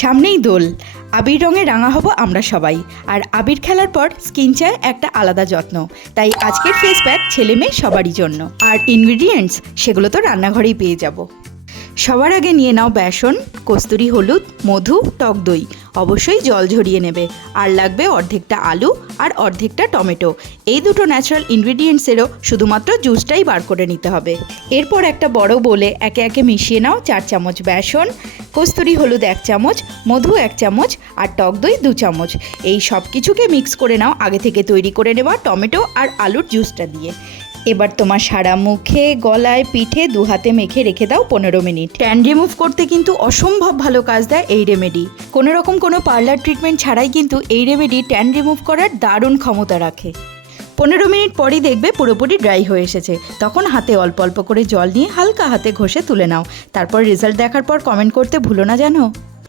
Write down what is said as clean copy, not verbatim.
সামনেই দোল, আবির রঙে রাঙা হব আমরা সবাই। আর আবির খেলার পর স্কিন চায় একটা আলাদা যত্ন। তাই আজকের ফেস প্যাক ছেলে মেয়ে সবারই জন্য। আর ইনগ্রিডিয়েন্টস সেগুলো তো রান্নাঘরেই পেয়ে যাব। সবার আগে নিয়ে নাও বেসন, কস্তুরি হলুদ, মধু, টক দই। অবশ্যই জল ঝরিয়ে নেবে। আর লাগবে অর্ধেকটা আলু আর অর্ধেকটা টমেটো। এই দুটো ন্যাচারাল ইনগ্রিডিয়েন্টসেরও শুধুমাত্র জুসটাই বার করে নিতে হবে। এরপর একটা বড় বোলে একে একে মিশিয়ে নাও 4 চামচ বেসন, কস্তুরি হলুদ 1 চামচ, মধু 1 চামচ আর টক দই 2 চামচ। এই সব কিছুকে মিক্স করে নাও আগে থেকে তৈরি করে নেওয়া টমেটো আর আলুর জুসটা দিয়ে। এবার তোমার সারা মুখে, গলায়, পিঠে 2 হাতে মেখে রেখে দাও 15 মিনিট। ট্যান রিমুভ করতে কিন্তু অসম্ভব ভালো কাজ দেয় এই রেমেডি। কোনো রকম কোনো পার্লার ট্রিটমেন্ট ছাড়াই কিন্তু এই রেমেডি ট্যান রিমুভ করার দারুণ ক্ষমতা রাখে। 15 মিনিট পরই দেখবে পুরোপুরি ড্রাই হয়ে এসেছে। তখন হাতে অল্প অল্প করে জল নিয়ে হালকা হাতে ঘষে তুলে নাও। তারপর রেজাল্ট দেখার পর কমেন্ট করতে ভুলো না জানো।